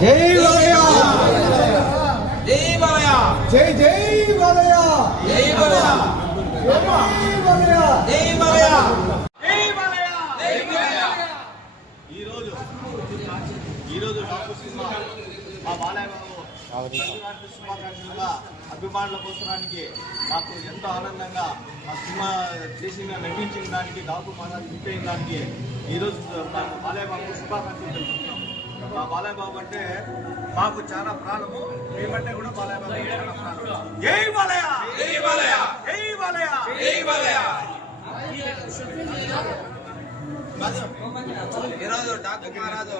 జై బాలయ్య జై జై జై బాలయ్య జై వలయ! జై బాలయ్య జై బాలయ్య జై బాలయ్య ఈరోజు ఈరోజు డాక్టర్ సినిమా మా బాలయ్య బాబు సంక్రాంతి శుభాకాంక్షలుగా అభిమానుల కోసరానికి మాకు ఎంతో ఆనందంగా మా సినిమా చేసిన నటించిన దానికి డాక్టర్ మహారాజ్ హిట్ అయిన దానికి ఈరోజు బాలయ్య బాబు శుభాకాంక్షలు తెలుపుతున్నాం మా బాలయ్య బాబు అంటే మాకు చాలా ప్రాణము. మేమంటే కూడా బాలయ్య బాబు చాలా ప్రాణం. జై బాలయ్య! జై బాలయ్య! జై బాలయ్య! జై బాలయ్య! ఈరోజు డాక్టర్ మహారాజు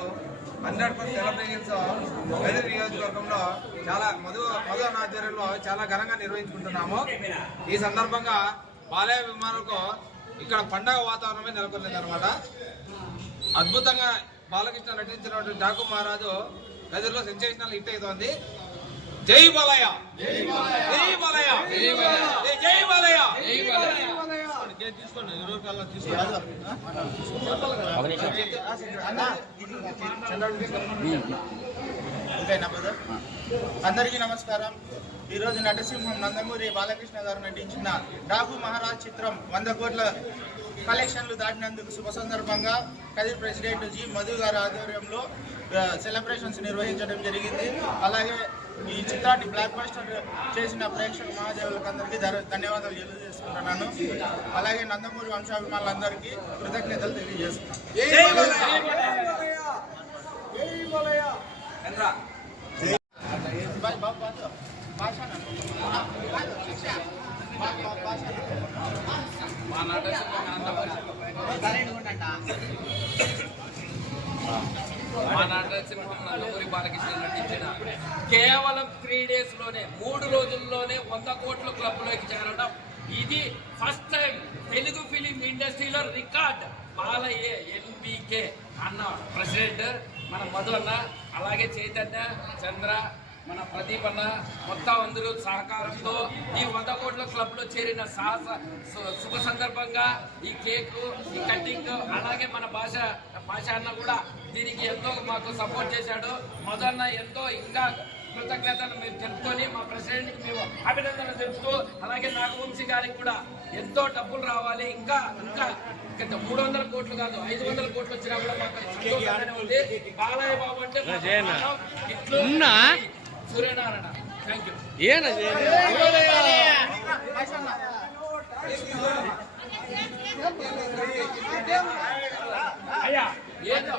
హండ్రెడ్ పర్సెంట్ సెలబ్రేషన్స్ మెదక్ నియోజకవర్గంలో చాలా మధు మధు ఆధ్వర్యంలో చాలా ఘనంగా నిర్వహించుకుంటున్నాము. ఈ సందర్భంగా బాలయ్య అభిమానులకు ఇక్కడ పండగ వాతావరణమే నెలకొంది అనమాట అద్భుతంగా బాలకృష్ణ నటించినటువంటి డాకు మహారాజు గదిలో సెన్సేషనల్ హిట్ అవుతోంది జై బాలయ్య. జై బాలయ్య. జై బాలయ్య. జై బాలయ్య. తీసుకోండి ఇరవై కల్లా తీసుకోండి. ఓకేనా బ్రదర్ అందరికీ నమస్కారం. ఈరోజు నటసింహం నందమూరి బాలకృష్ణ గారు నటించిన డాకు మహారాజ్ చిత్రం వంద కోట్ల కలెక్షన్లు దాటినందుకు శుభ సందర్భంగా కదిర్ ప్రెసిడెంట్ జి మధు గారి ఆధ్వర్యంలో సెలబ్రేషన్స్ నిర్వహించడం జరిగింది. అలాగే ఈ చిత్రాన్ని బ్లాక్ బస్టర్ చేసిన ప్రేక్షక మహాదేవులకు అందరికీ ధన్యవాదాలు తెలియజేసుకుంటున్నాను. అలాగే నందమూరి వంశాభిమానులందరికీ కృతజ్ఞతలు తెలియజేస్తున్నాను జై బాలయ్య జై వలయ చంద్ర బాయ్ బాబు బాబు భాష భాష మా నటసింహం నందమూరి బాలకృష్ణ నటించిన కేవలం త్రీ డేస్లోనే మూడు రోజుల్లోనే వంద కోట్ల క్లబ్లోకి చేరడం ఇది ఫస్ట్ టైం తెలుగు ఫిలిం ఇండస్ట్రీలో రికార్డ్ బాలయ్య ఎన్బికే అన్న ప్రెసిడెంట్ మన మధు అన్న అలాగే చైతన్య చంద్ర మన ప్రదీప్ అన్న మొత్తం అందరూ సహకారంతో ఈ వంద కోట్ల క్లబ్లో చేరిన సాహస శుభ సందర్భంగా ఈ కేక్ ఈ కటింగ్ అలాగే మన భాష భాష అన్న కూడా దీనికి ఎంతో మాకు సపోర్ట్ చేశాడు. మొదన్న ఎంతో ఇంకా కృతజ్ఞతలు మేము తెలుపుకొని మా ప్రెసిడెంట్కి మేము అభినందనలు తెలుపుతూ అలాగే నాగవంశీ గారికి కూడా ఎంతో డబ్బులు రావాలి. ఇంకా ఇంకా ఇంకా మూడు వందల కోట్లు కాదు ఐదు వందల కోట్లు వచ్చినా కూడా మాకు సంతోషంగానే ఉంది. బాలయ్య బాబు అంటే ಸೂರ್ಯನಾರಾಯಣ ಥ್ಯಾಂಕ್ ಯು ಏನ ಅಯ್ಯ ಏನು